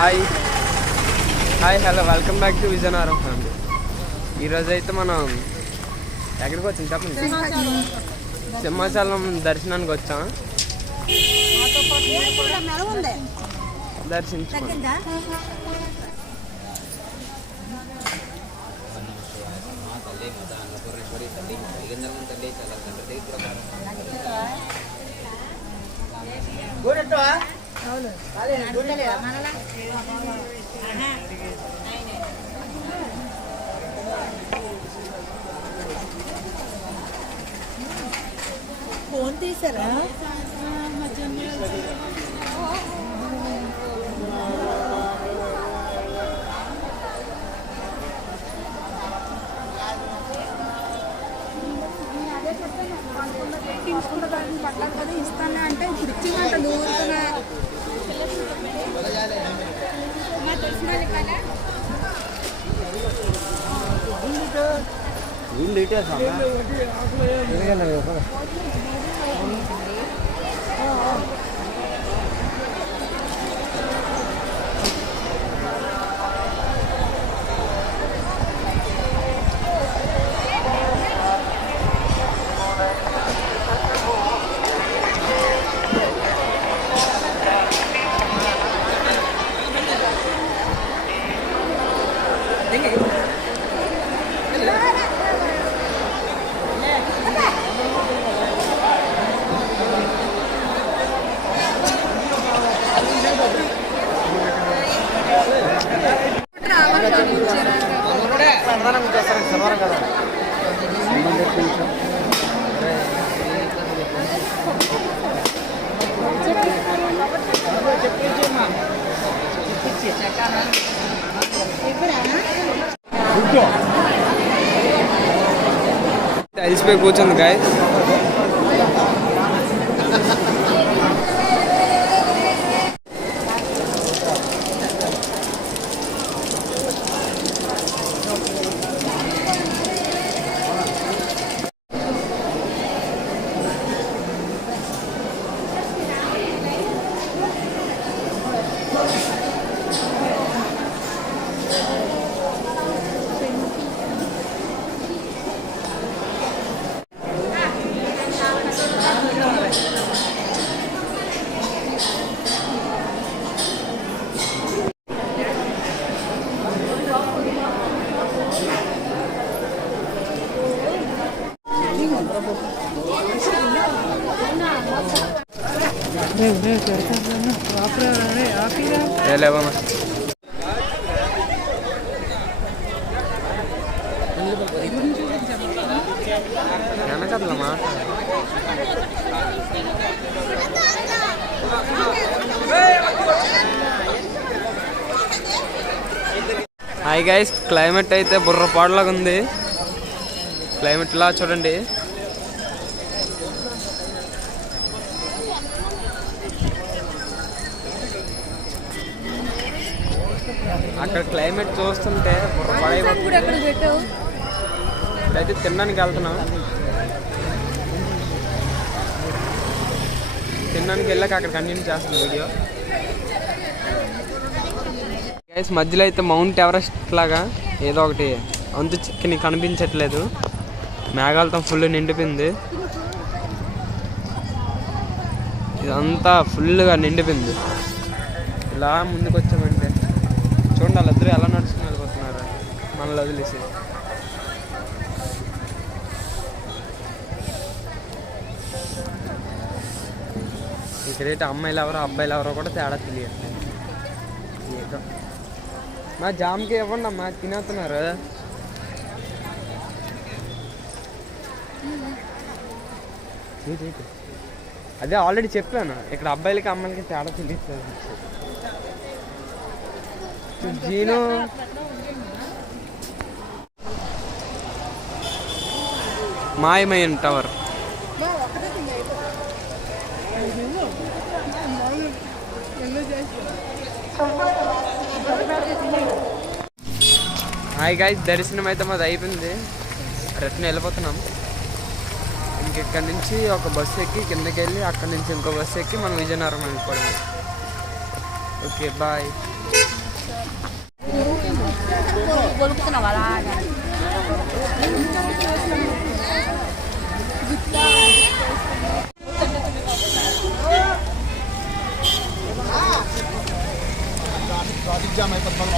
Hi hi hello welcome back to Vizianagaram family. ఈరోజు అయితే మనం ఎక్కడికి వచ్చాం చెప్పండి. సింహాచలం దర్శనానికి వచ్చాం. దర్శించుకోండి. ఫోన్ తీసారా? పట్టాలి కదా ఇస్తాను అంటే ఇప్పుడు ఇచ్చిందంట దూరుతున్నా అలిసిపోయి కూర్చుంది గాయస్. హాయ్ గైస్, క్లైమేట్ అయితే బుర్రపాడులాగా ఉంది. క్లైమేట్ ఇలా చూడండి. అక్కడ క్లైమేట్ చూస్తుంటే అయితే తినడానికి వెళ్తున్నాం. తినడానికి వెళ్ళాక అక్కడ కంటిన్యూ చేస్తున్నాం వీడియో. గైస్ మధ్యలో అయితే మౌంట్ ఎవరెస్ట్ లాగా ఏదో ఒకటి అంతు చిక్కని కనిపించట్లేదు. మేఘాలతో ఫుల్ నిండిపోయింది. ఇదంతా ఫుల్గా నిండిపోయింది. ఇలా ముందుకు వచ్చామంటే చూడండి, వాళ్ళిద్దరూ ఎలా నడుచుకుని వెళ్ళిపోతున్నారు మనల్ని వదిలేసి. ఇక్కడైతే అమ్మాయిలు ఎవరో అబ్బాయిలు ఎవరో కూడా తేడా తెలియట్లేదు. మా జామ్కి ఇవ్వండి అమ్మా, తినేస్తున్నారు. అదే ఆల్రెడీ చెప్పాను, ఇక్కడ అబ్బాయిలకి అమ్మాయిలకి తేడా తెలియట్లేదు. జీను మాయమయ్యన్ టవర్. హాయ్ గైస్, దర్శనం అయితే మాది అయిపోయింది. రిటర్న్ వెళ్ళిపోతున్నాం. ఇంకెక్కడి నుంచి ఒక బస్సు ఎక్కి కిందకి వెళ్ళి అక్కడి నుంచి ఇంకో బస్సు ఎక్కి మనం విజయనగరం వెళ్ళిపోవడం. Okay bye. గొలుపుతున్నావు అలాగా ट्रैफिक जाम है पर